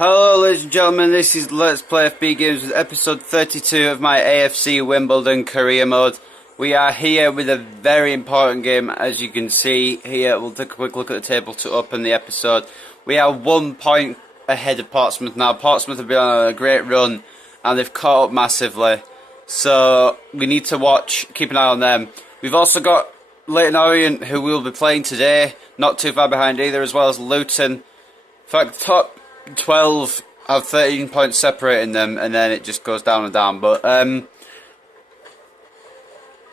Hello ladies and gentlemen, this is Let's Play FB Games with episode 32 of my AFC Wimbledon career mode. We are here with a very important game, as you can see here. We'll take a quick look at the table to open the episode. We are 1 point ahead of Portsmouth now. Portsmouth have been on a great run and they've caught up massively. So we need to keep an eye on them. We've also got Leyton Orient, who will be playing today, not too far behind either, as well as Luton. In fact, top 12 have 13 points separating them, and then it just goes down and down. But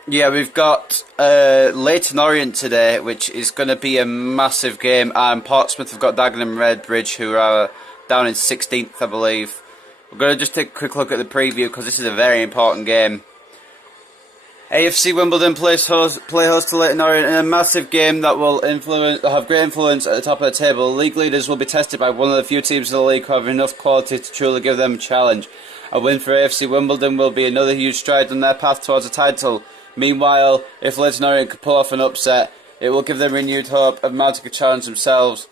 yeah, we've got Leyton Orient today, which is going to be a massive game, and Portsmouth have got Dagenham Redbridge, who are down in 16th, I believe. We're going to just take a quick look at the preview because this is a very important game. AFC Wimbledon play host to Leyton Orient in a massive game that will have great influence at the top of the table. League leaders will be tested by one of the few teams in the league who have enough quality to truly give them a challenge. A win for AFC Wimbledon will be another huge stride on their path towards a title. Meanwhile, if Leyton Orient could pull off an upset, it will give them renewed hope of mounting a challenge themselves.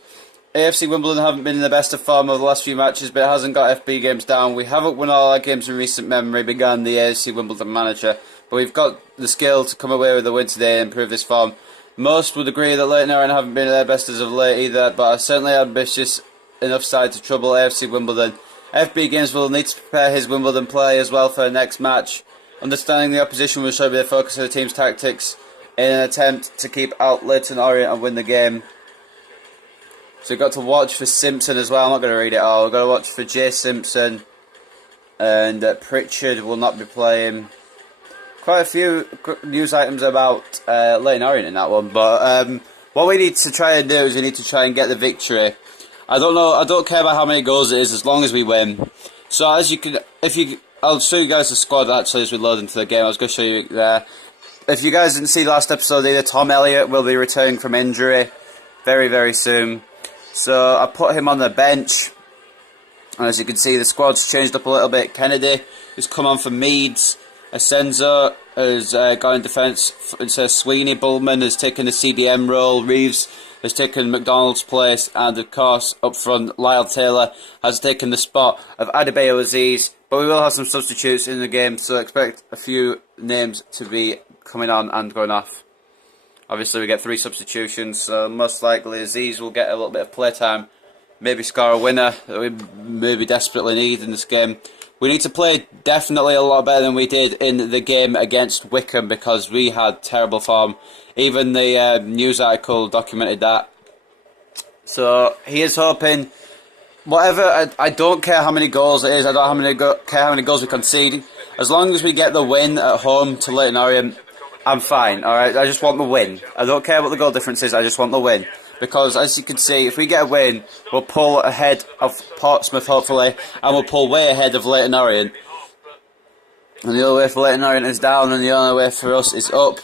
AFC Wimbledon haven't been in the best of form over the last few matches, but it hasn't got FB games down. We haven't won all our games in recent memory, began the AFC Wimbledon manager. But we've got the skill to come away with a win today and improve this form. Most would agree that Leyton Orient haven't been at their best as of late either, but are certainly ambitious enough side to trouble AFC Wimbledon. FB Games will need to prepare his Wimbledon play as well for the next match. Understanding the opposition will show be the focus of the team's tactics in an attempt to keep out Leyton Orient and win the game. So we've got to watch for Simpson as well. I'm not going to read it all. We've got to watch for Jay Simpson, and Pritchard will not be playing. Quite a few news items about Leyton Orient in that one, but what we need to try and do is we need to try and get the victory. I don't care about how many goals it is as long as we win. So as you can, I'll show you guys the squad actually as we load into the game. I was going to show you there. If you guys didn't see the last episode either, Tom Elliott will be returning from injury very, very soon. So I put him on the bench. And as you can see, the squad's changed up a little bit. Kennedy has come on for Meads. Asenzo has gone in defence. It says Sweeney. Bullman has taken the CDM role. Reeves has taken McDonald's place. And of course, up front, Lyle Taylor has taken the spot of Adebayo Aziz. But we will have some substitutes in the game, so expect a few names to be coming on and going off. Obviously, we get 3 substitutions, so most likely Aziz will get a little bit of playtime. Maybe score a winner that we maybe desperately need in this game. We need to play definitely a lot better than we did in the game against Wycombe because we had terrible form. Even the news article documented that. So he is hoping, whatever, I don't care how many goals it is, I don't care how many goals we concede. As long as we get the win at home to Leyton Orient, I'm fine, alright? I just want the win. I don't care what the goal difference is, I just want the win. Because, as you can see, if we get a win, we'll pull ahead of Portsmouth, hopefully, and we'll pull way ahead of Leyton Orient. And the only way for Leyton Orient is down, and the only way for us is up.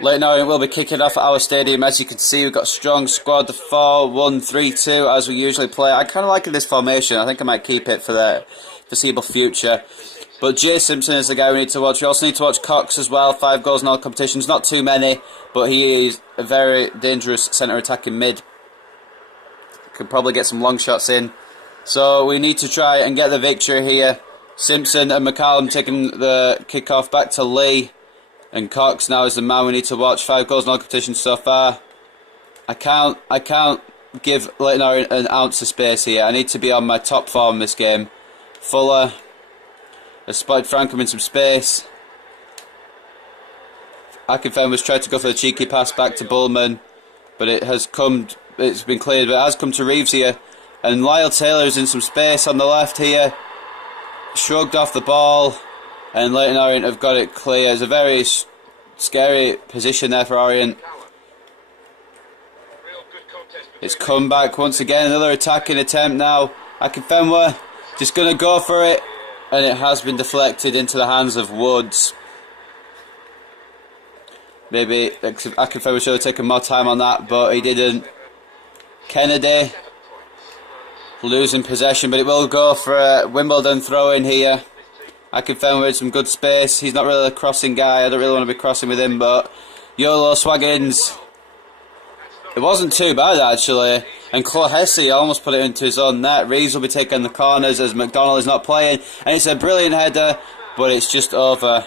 Leyton Orient will be kicking off at our stadium. As you can see, we've got a strong squad, the 4-1-3-2, as we usually play. I kind of like this formation. I think I might keep it for the foreseeable future. But Jay Simpson is the guy we need to watch. We also need to watch Cox as well. 5 goals in all competitions. Not too many, but he is a very dangerous centre attacking mid. Could probably get some long shots in. So we need to try and get the victory here. Simpson and McCallum taking the kick-off back to Lee. And Cox now is the man we need to watch. 5 goals in all competitions so far. I can't give Leyton Orient an ounce of space here. I need to be on my top form this game. Fuller has spotted Frankham in some space. Akinfenwa was trying to go for the cheeky pass back to Bullman, but it's been cleared, but it has come to Reeves here. And Lyle Taylor's in some space on the left here. Shrugged off the ball, and Leyton Orient have got it clear. It's a very scary position there for Orient. It's come back once again, another attacking attempt now. Akinfenwa just going to go for it. And it has been deflected into the hands of Woods. Maybe Akinfenwa should have taken more time on that, but he didn't. Kennedy losing possession, but it will go for a Wimbledon throw-in here. Akinfenwa with some good space. He's not really a crossing guy. I don't really want to be crossing with him, but Yolo Swaggins. It wasn't too bad, actually. And Clohessy almost put it into his own net. Reeves will be taking the corners as McDonald is not playing. And it's a brilliant header, but it's just over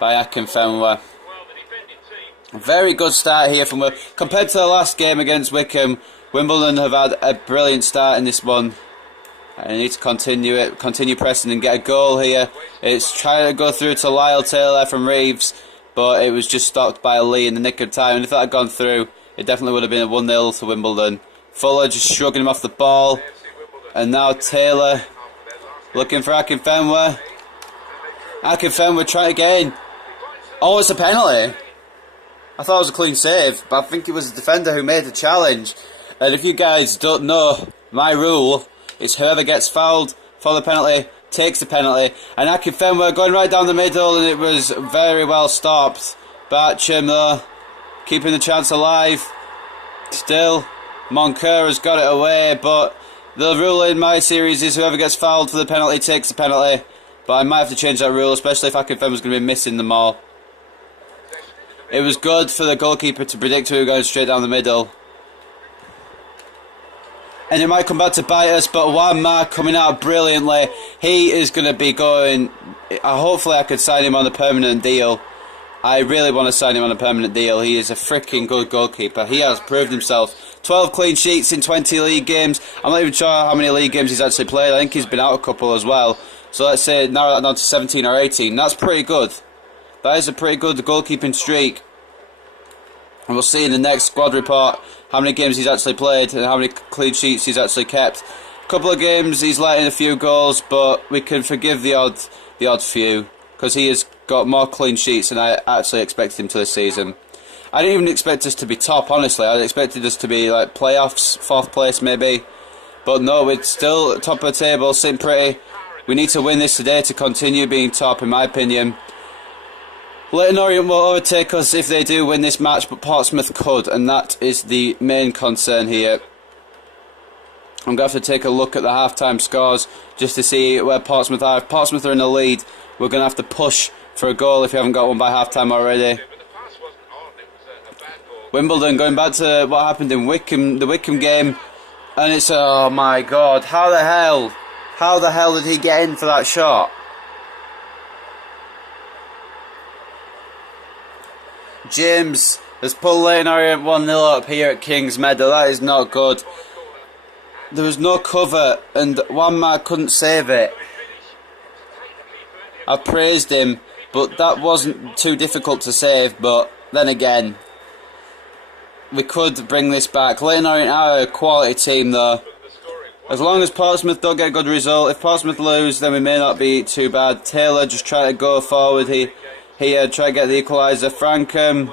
by Akinfenwa. Very good start here from compared to the last game against Wickham. Wimbledon have had a brilliant start in this one. And they need to continue pressing and get a goal here. It's trying to go through to Lyle Taylor from Reeves, but it was just stopped by Lee in the nick of time. And if that had gone through, it definitely would have been a 1-0 to Wimbledon. Fuller just shrugging him off the ball. And now Taylor looking for Akinfenwa. Akinfenwa trying again. Oh, it's a penalty. I thought it was a clean save, but I think it was the defender who made the challenge. And if you guys don't know, my rule is whoever gets fouled for the penalty takes the penalty. And Akinfenwa going right down the middle, and it was very well stopped. Bartram though, keeping the chance alive. Still, Moncur has got it away, but the rule in my series is whoever gets fouled for the penalty takes the penalty. But I might have to change that rule, especially if Akinfenwa's going to be missing them all. It was good for the goalkeeper to predict who were going straight down the middle. And it might come back to bite us, but Wanma coming out brilliantly. He is going to be going... hopefully I could sign him on a permanent deal. I really want to sign him on a permanent deal. He is a freaking good goalkeeper. He has proved himself. 12 clean sheets in 20 league games. I'm not even sure how many league games he's actually played. I think he's been out a couple as well. So let's say narrow that down to 17 or 18. That's pretty good. That is a pretty good goalkeeping streak. And we'll see in the next squad report how many games he's actually played and how many clean sheets he's actually kept. A couple of games he's let in a few goals, but we can forgive the odd few because he has got more clean sheets than I actually expected him to this season. I didn't even expect us to be top, honestly. I expected us to be like playoffs, 4th place maybe. But no, we're still top of the table, sitting pretty. We need to win this today to continue being top, in my opinion. Leyton Orient will overtake us if they do win this match, but Portsmouth could, and that is the main concern here. I'm going to have to take a look at the half-time scores just to see where Portsmouth are. If Portsmouth are in the lead, we're going to have to push for a goal if we haven't got one by half-time already. Wimbledon, going back to what happened in Wickham, the Wickham game, and it's, oh my god, how the hell did he get in for that shot? James has pulled Leyton Orient 1-0 up here at Kings Meadow. That is not good. There was no cover and Wanma couldn't save it. I praised him, but that wasn't too difficult to save. But then again, we could bring this back. Leyton Orient are a quality team though. As long as Portsmouth don't get a good result, if Portsmouth lose, then we may not be too bad. Taylor just trying to go forward. He try to get the equaliser. Frankham.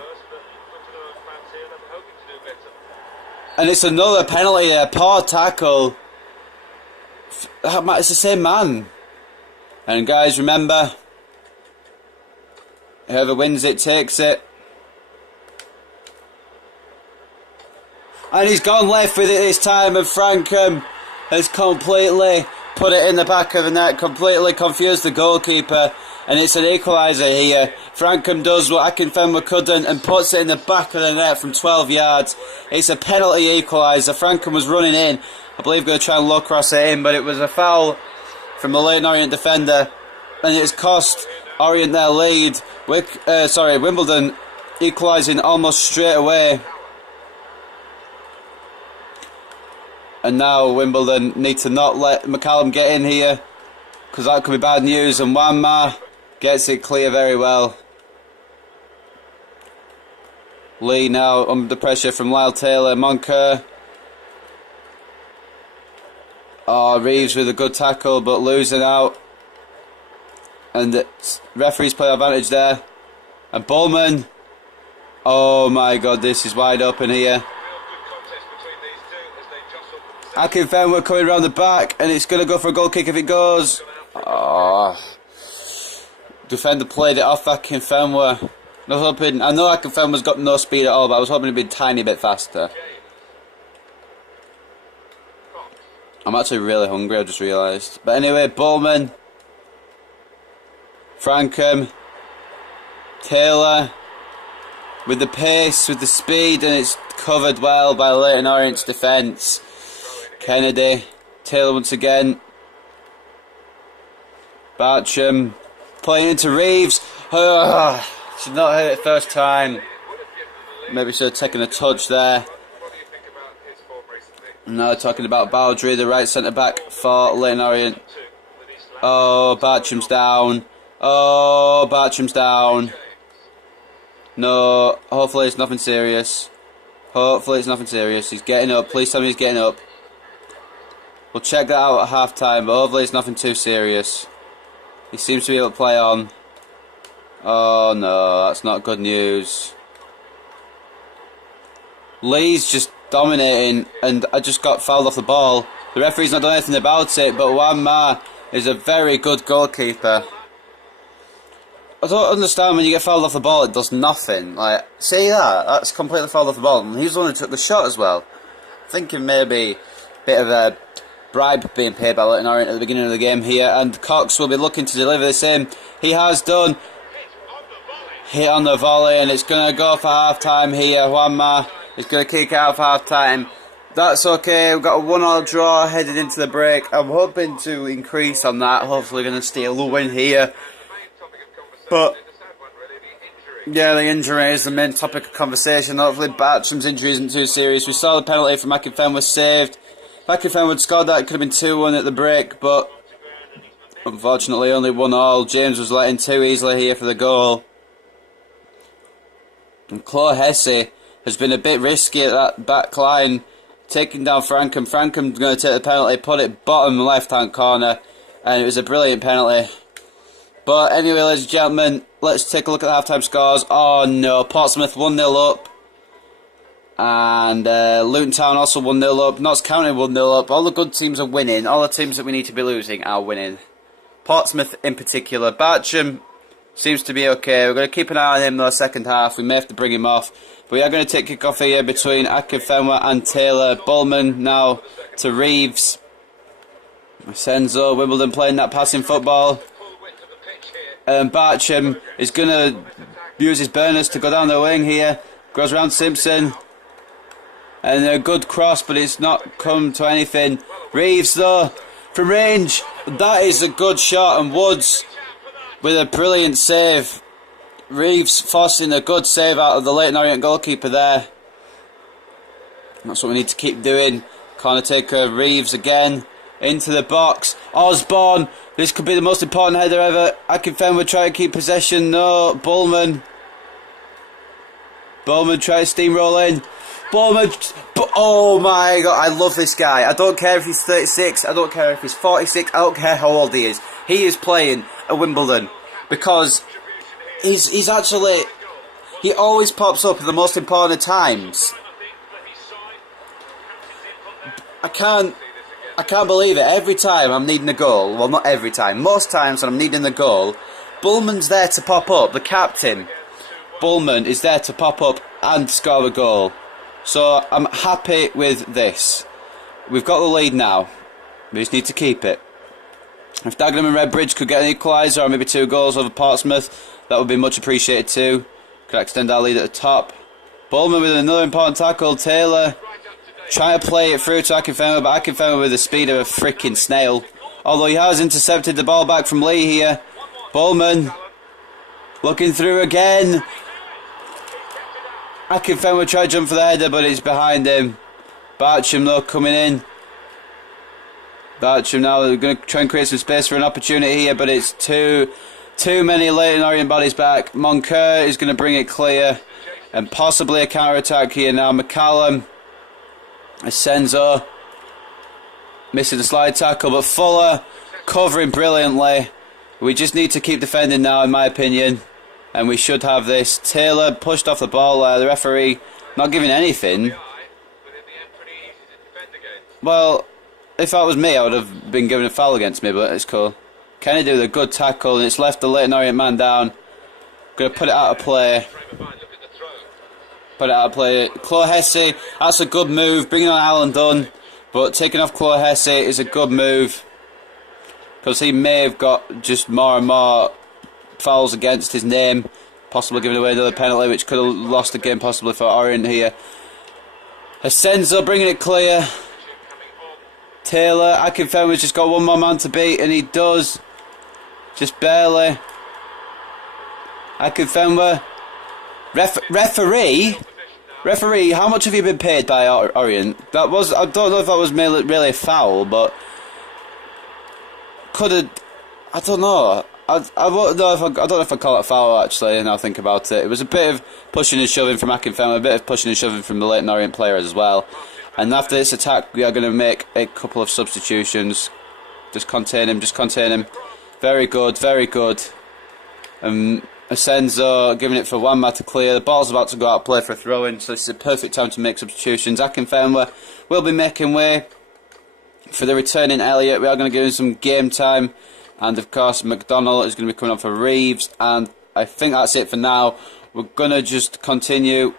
And it's another penalty there. Poor tackle. It's the same man. And guys, remember, whoever wins it takes it. And he's gone left with it this time, and Frankham has completely put it in the back of the net, completely confused the goalkeeper. And it's an equaliser here. Frankham does what Akinfenwa couldn't and puts it in the back of the net from 12 yards. It's a penalty equaliser. Frankham was running in. I believe going to try and low cross it in, but it was a foul from the Leyton Orient defender. And it's cost Orient their lead. Wimbledon equalising almost straight away. And now Wimbledon need to not let McCallum get in here, because that could be bad news. And Wanma gets it clear very well. Lee now under pressure from Lyle Taylor. Moncur. Oh, Reeves with a good tackle, but losing out. And the referees play advantage there. And Bowman. Oh my god, this is wide open here. Akinfenwa coming around the back, and it's going to go for a goal kick if it goes. Oh. Defender played it off Akinfenwa. I know Akinfenwa's got no speed at all, but I was hoping he'd be a tiny bit faster. I'm actually really hungry, I just realised. But anyway, Bowman. Frankham. Taylor. With the pace, with the speed, and it's covered well by Leyton Orient's defence. Kennedy. Taylor once again. Bartram. Playing into Reeves. Should not hit it first time. Maybe should have taken a touch there. Now talking about Bowdry, the right centre back for Leyton Orient. Oh, Bartram's down. Oh, Bartram's down. No, hopefully it's nothing serious. Hopefully it's nothing serious. He's getting up. Please tell me he's getting up. We'll check that out at half time, but hopefully it's nothing too serious. He seems to be able to play on. Oh no, that's not good news. Lee's just dominating, and I just got fouled off the ball. The referee's not done anything about it, but Wan Ma is a very good goalkeeper. I don't understand when you get fouled off the ball, it does nothing. Like, see that? That's completely fouled off the ball, and he's the one who took the shot as well. Thinking maybe a bit of a bribe being paid by Leyton Orient at the beginning of the game here, and Cox will be looking to deliver this in. He has done. Hit on the volley, and it's going to go for half time here. Wan Ma is going to kick out for half time. That's okay. We've got a 1-1 draw headed into the break. I'm hoping to increase on that. Hopefully, going to steal the win here. But yeah, the injury is the main topic of conversation. Hopefully, Bartram's injury isn't too serious. We saw the penalty from Akinfenwa was saved. If Akinfenwa had scored that, it could have been 2-1 at the break, but unfortunately, only 1-1. James was let in too easily here for the goal. And Chloe Hesse has been a bit risky at that back line, taking down Frankham. Frankham's going to take the penalty, put it bottom left-hand corner, and it was a brilliant penalty. But anyway, ladies and gentlemen, let's take a look at the half-time scores. Oh no, Portsmouth 1-0 up, and Luton Town also 1-0 up. Notts County 1-0 up. All the good teams are winning. All the teams that we need to be losing are winning. Portsmouth in particular. Bartram seems to be okay. We're going to keep an eye on him though second half. We may have to bring him off. But we are going to take kick off here between Akinfenwa and Taylor. Bullman now to Reeves. Senzo, Wimbledon playing that passing football. Bartram is going to use his burners to go down the wing here. Goes round Simpson. And a good cross, but it's not come to anything. Reeves though, from range. That is a good shot, and Woods with a brilliant save. Reeves forcing a good save out of the Leyton Orient goalkeeper there. That's what we need to keep doing. Corner taker Reeves again. Into the box. Osborne. This could be the most important header ever. Akinfenwa try to keep possession. No. Bullman try to steamroll in. Oh my god, I love this guy. I don't care if he's 36. I don't care if he's 46. I don't care how old he is. He is playing at Wimbledon because he's actually, he always pops up at the most important times. I can't believe it. Every time I'm needing a goal, well, not every time, most times when I'm needing the goal, Bullman's there to pop up. The captain, Bullman, is there to pop up and score a goal. So I'm happy with this. We've got the lead now. We just need to keep it. If Dagenham and Redbridge could get an equaliser or maybe 2 goals over Portsmouth, that would be much appreciated too. Could extend our lead at the top. Bullman with another important tackle. Taylor trying to play it through to Akinfenwa, but Akinfenwa with the speed of a freaking snail. Although he has intercepted the ball back from Lee here. Bullman looking through again. Akinfenwa tried to jump for the header, but it's behind him. Bartram though coming in. Bartram now going to try and create some space for an opportunity here, but it's too many Leyton Orient bodies back. Moncur is going to bring it clear, and possibly a counter-attack here now. McCallum, Senzo missing the slide tackle, but Fuller covering brilliantly. We just need to keep defending now, in my opinion, and we should have this. Taylor pushed off the ball there. The referee not giving anything. Well, if that was me, I would have been given a foul against me, but it's cool. Kennedy with a good tackle, and it's left the Leyton Orient man down. Going to put it out of play. Chloe Hesse, that's a good move. Bringing on Alan Dunn, but taking off Chloe Hesse is a good move, because he may have got just more and more fouls against his name, possibly giving away another penalty, which could have lost the game possibly for Orient here. Asenzo bringing it clear. Taylor, Akinfenwa's just got one more man to beat, and he does. Just barely. Akinfenwa. Referee, how much have you been paid by Orient? That was, I don't know if that was really a foul, but could have, I don't know. I don't know if I call it a foul actually. Now I think about it, it was a bit of pushing and shoving from Akinfenwa, a bit of pushing and shoving from the Leyton Orient players as well. And after this attack, we are going to make a couple of substitutions. Just contain him. Very good, very good. Asenzo giving it for Wanma to clear. The ball's about to go out, play for a throw-in, so this is a perfect time to make substitutions. Akinfenwa will be making way for the returning Elliott. We are going to give him some game time. And of course, McDonald is going to be coming on for Reeves. And I think that's it for now. We're going to just continue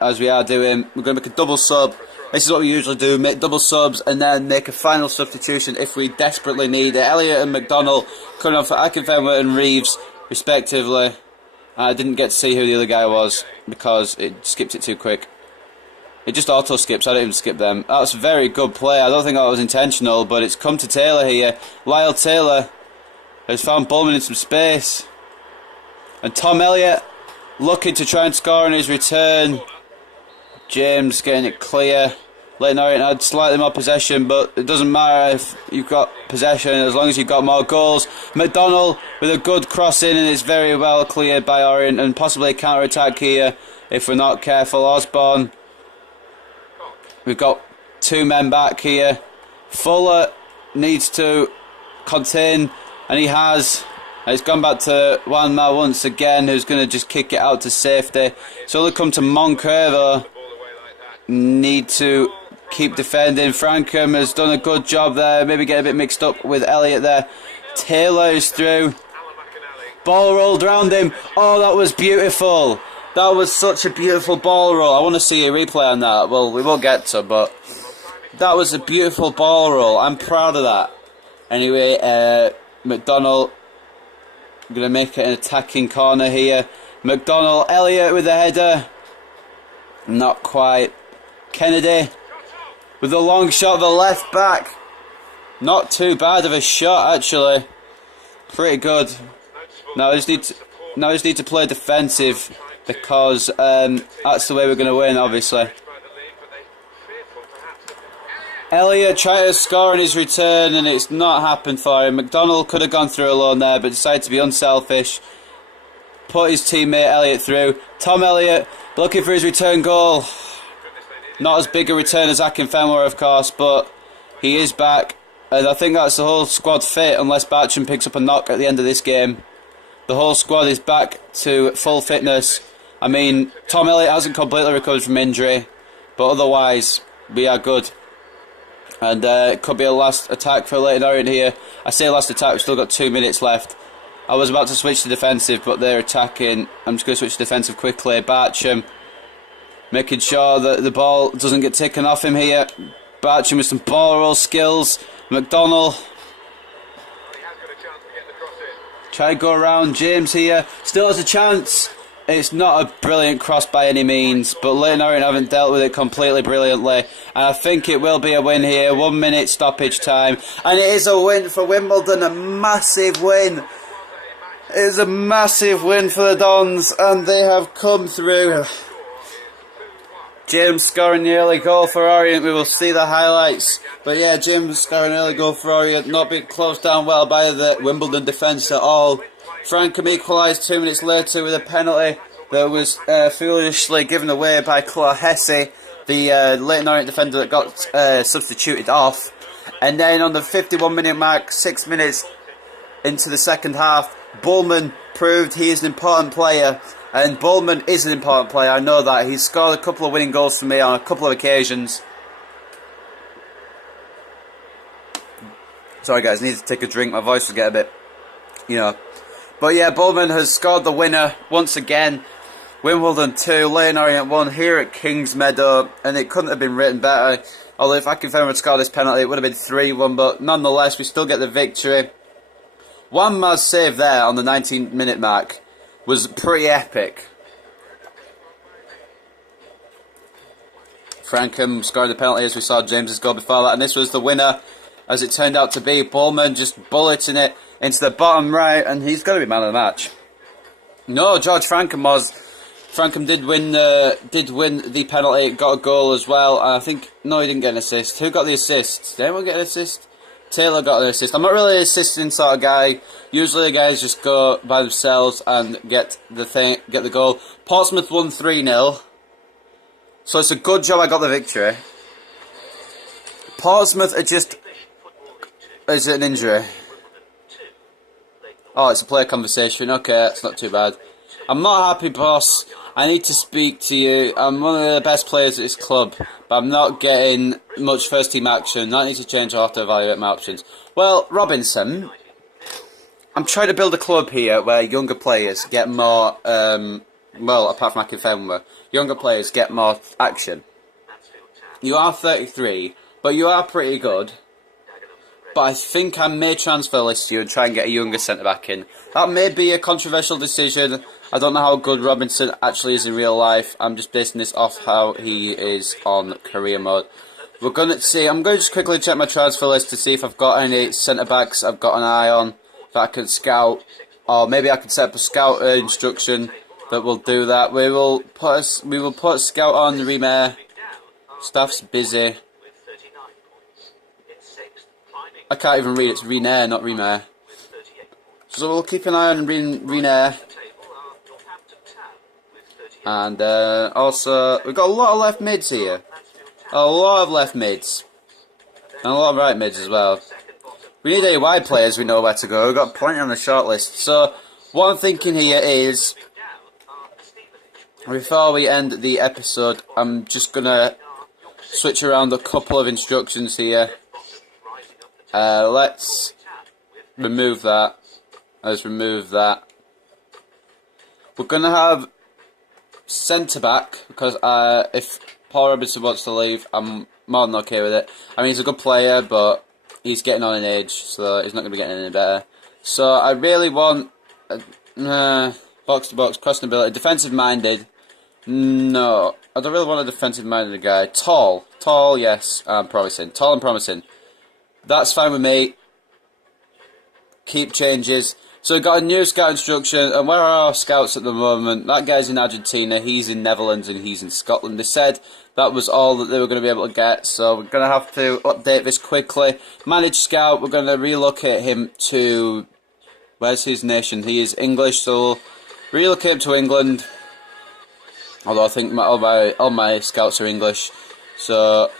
as we are doing. We're going to make a double sub. This is what we usually do, make double subs and then make a final substitution if we desperately need it. Elliott and McDonald coming on for Akinfenwa and Reeves, respectively. I didn't get to see who the other guy was because it skipped it too quick. It just auto skips, I don't even skip them. That's a very good play. I don't think that was intentional, but it's come to Taylor here. Lyle Taylor has found Bullman in some space. And Tom Elliott looking to try and score in his return. James getting it clear. Leyton Orient had slightly more possession, but it doesn't matter if you've got possession as long as you've got more goals. McDonald with a good cross in, and it's very well cleared by Orient, and possibly a counter attack here if we're not careful. Osborne, we've got two men back here. Fuller needs to contain, and he has. It's gone back to Wanma once again, who's going to just kick it out to safety. So they'll come to Moncur. Need to keep defending. Frankham has done a good job there. Maybe get a bit mixed up with Elliott there. Taylor is through. Ball rolled around him. Oh, that was beautiful. That was such a beautiful ball roll. I want to see a replay on that. Well, we won't get to, but that was a beautiful ball roll. I'm proud of that. Anyway, McDonald going to make it an attacking corner here. McDonald, Elliott with the header. Not quite. Kennedy with a long shot, the left back. Not too bad of a shot actually. Pretty good. Now I just need to play defensive because that's the way we're going to win, obviously. Elliott tried to score in his return and it's not happened for him. McDonald could have gone through alone there, but decided to be unselfish. Put his teammate Elliott through. Tom Elliott looking for his return goal. Not as big a return as Akinfenwa, of course, but he is back. And I think that's the whole squad fit, unless Bartram picks up a knock at the end of this game. The whole squad is back to full fitness. I mean, Tom Elliott hasn't completely recovered from injury, but otherwise, we are good. And it could be a last attack for Leyton Orient here. I say last attack, we've still got 2 minutes left. I was about to switch to defensive, but they're attacking. I'm just going to switch to defensive quickly. Bartram making sure that the ball doesn't get taken off him here. Bartram with some ball roll skills. McDonald. Try to go around. James here. Still has a chance. It's not a brilliant cross by any means, but Leyton Orient haven't dealt with it completely brilliantly. And I think it will be a win here. 1 minute stoppage time. And it is a win for Wimbledon. A massive win. It is a massive win for the Dons. And they have come through. James scoring the early goal for Orient. We will see the highlights. But yeah, James scoring an early goal for Orient. Not being closed down well by the Wimbledon defence at all. Frankham equalised 2 minutes later with a penalty that was foolishly given away by Claude Hesse, the Leyton Orient defender that got substituted off. And then on the 51-minute mark, 6 minutes into the second half, Bullman proved he is an important player. And Bullman is an important player, I know that. He's scored a couple of winning goals for me on a couple of occasions. Sorry guys, I need to take a drink, my voice will get a bit, But yeah, Bullman has scored the winner once again. Wimbledon 2, Leyton Orient 1 here at Kings Meadow. And it couldn't have been written better. Although if Akinfenwa had scored this penalty, it would have been 3-1. But nonetheless, we still get the victory. Wanma's save there on the 19-minute mark was pretty epic. Frankham scoring the penalty as we saw James's goal before that, and this was the winner, as it turned out to be. Bowman just bulleting it into the bottom right, and he's got to be man of the match. No, George Frankham was. Frankham did win the penalty, got a goal as well, and I think, no, he didn't get an assist. Who got the assist? Did anyone get an assist? Taylor got an assist. I'm not really an assisting sort of guy. Usually the guys just go by themselves and get the goal. Portsmouth won 3-0. So it's a good job I got the victory. Portsmouth are just... Is it an injury? Oh, it's a player conversation. Okay, that's not too bad. I'm not happy, boss. I need to speak to you. I'm one of the best players at this club, but I'm not getting much first team action. That needs to change. I'll have to evaluate my options. Well, Robinson, I'm trying to build a club here where younger players get more, well, apart from Akinfenwa, younger players get more action. You are 33, but you are pretty good. But I think I may transfer list you and try and get a younger centre-back in. That may be a controversial decision. I don't know how good Robinson actually is in real life. I'm just basing this off how he is on career mode. We're going to see. I'm going to just quickly check my transfer list to see if I've got any centre-backs I've got an eye on that I can scout. Or maybe I can set up a scout instruction that will do that. We will put a scout on Remer. Staff's busy. I can't even read, it's Renair, not Remer. So we'll keep an eye on Renair. And also, we've got a lot of left mids here. A lot of left mids. And a lot of right mids as well. We need AY players, we know where to go. We've got plenty on the shortlist. So, what I'm thinking here is, before we end the episode, I'm just going to switch around a couple of instructions here. Let's remove that. Let's remove that. We're going to have centre-back, because if Paul Robinson wants to leave, I'm more than okay with it. I mean, he's a good player, but he's getting on in age, so he's not going to be getting any better. So I really want box-to-box, crossing ability, defensive-minded. No, I don't really want a defensive-minded guy. Tall, yes, promising. Tall and promising. That's fine with me. Keep changes. So we've got a new scout instruction, and where are our scouts at the moment? That guy's in Argentina, he's in Netherlands, and he's in Scotland. They said that was all that they were going to be able to get, so we're going to have to update this quickly. Manage scout, we're going to relocate him to... Where's his nation? He is English, so we'll relocate him to England. Although I think all my scouts are English, so...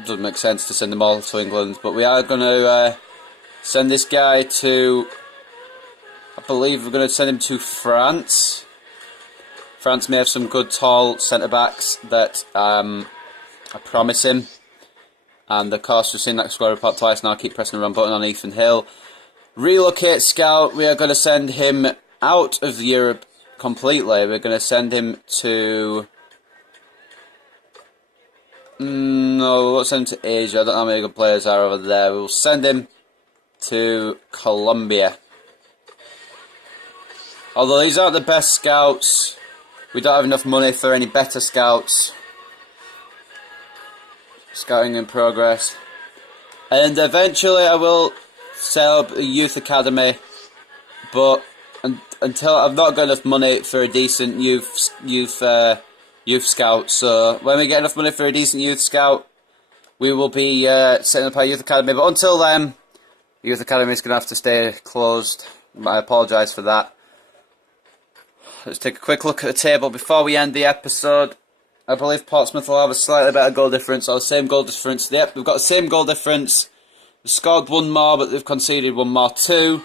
It doesn't make sense to send them all to England, but we are going to send this guy to, I believe we're going to send him to France. France may have some good tall centre-backs that are promising. And of course we've seen that squad report twice now, I keep pressing the wrong button on Ethan Hill. Relocate scout, we are going to send him out of Europe completely. We're going to send him to... No, we'll send him to Asia. I don't know how many good players are over there. We'll send him to Colombia. Although these aren't the best scouts, we don't have enough money for any better scouts. Scouting in progress. And eventually I will set up a youth academy, but until I've not got enough money for a decent youth scout. So when we get enough money for a decent youth scout, we will be setting up our youth academy. But until then, the youth academy is going to have to stay closed. I apologise for that. Let's take a quick look at the table before we end the episode. I believe Portsmouth will have a slightly better goal difference, or the same goal difference. Yep, we've got the same goal difference. They've scored one more, but they've conceded one more too.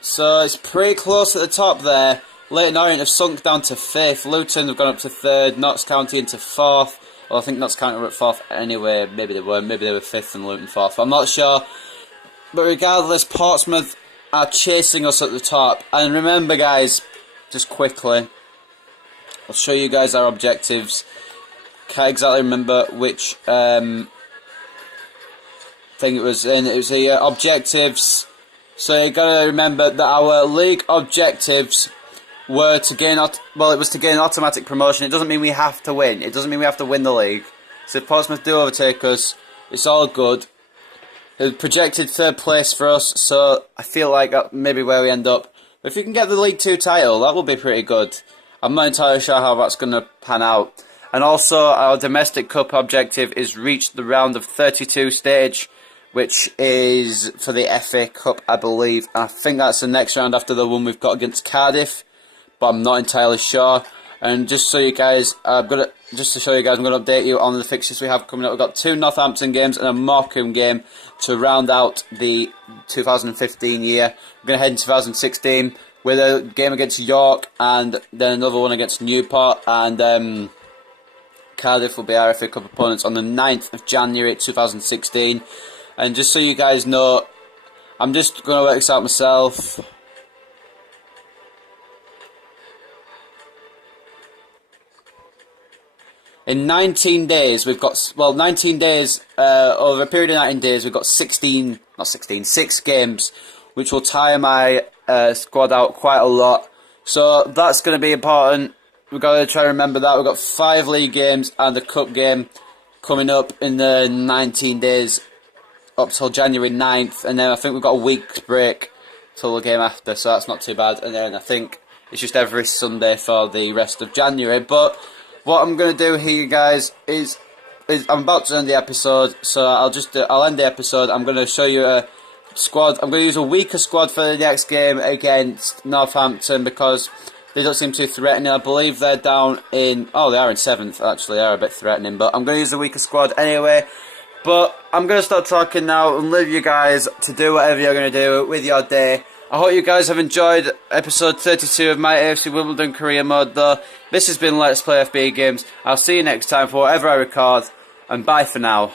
So it's pretty close at the top there. Leyton Orient have sunk down to 5th. Luton have gone up to 3rd. Notts County into 4th. Well, I think Notts County were at 4th anyway. Maybe they weren't. Maybe they were 5th and Luton 4th. I'm not sure. But regardless, Portsmouth are chasing us at the top. And remember, guys, just quickly, I'll show you guys our objectives. Can't exactly remember which thing it was in. It was the objectives. So you got to remember that our league objectives were to gain, it was to gain automatic promotion. It doesn't mean we have to win. It doesn't mean we have to win the league. So if Portsmouth do overtake us, it's all good. It's projected 3rd place for us, so I feel like that may be where we end up. But if we can get the League 2 title, that will be pretty good. I'm not entirely sure how that's going to pan out. And also, our domestic cup objective is reach the round of 32 stage, which is for the FA Cup, I believe. I think that's the next round after the one we've got against Cardiff, but I'm not entirely sure. And just so you guys, I'm going to update you on the fixtures we have coming up. We've got 2 Northampton games and a Morecambe game to round out the 2015 year. We're going to head into 2016 with a game against York and then another one against Newport, and Cardiff will be our FA Cup opponents on the 9th of January 2016. And just so you guys know, I'm just going to work this out myself. In 19 days, we've got, over a period of 19 days, we've got 6 games, which will tire my squad out quite a lot. So that's going to be important. We've got to try to remember that. We've got 5 league games and a cup game coming up in the 19 days up till January 9th. And then I think we've got a week's break till the game after, so that's not too bad. And then I think it's just every Sunday for the rest of January. But what I'm going to do here, guys, is I'm about to end the episode, so I'll end the episode. I'm going to show you a squad. I'm going to use a weaker squad for the next game against Northampton because they don't seem too threatening. I believe they're down in... Oh, they are in 7th, actually. They are a bit threatening, but I'm going to use a weaker squad anyway. But I'm going to start talking now and leave you guys to do whatever you're going to do with your day. I hope you guys have enjoyed episode 32 of my AFC Wimbledon career mode, though. This has been Let's Play FB Games. I'll see you next time for whatever I record, and bye for now.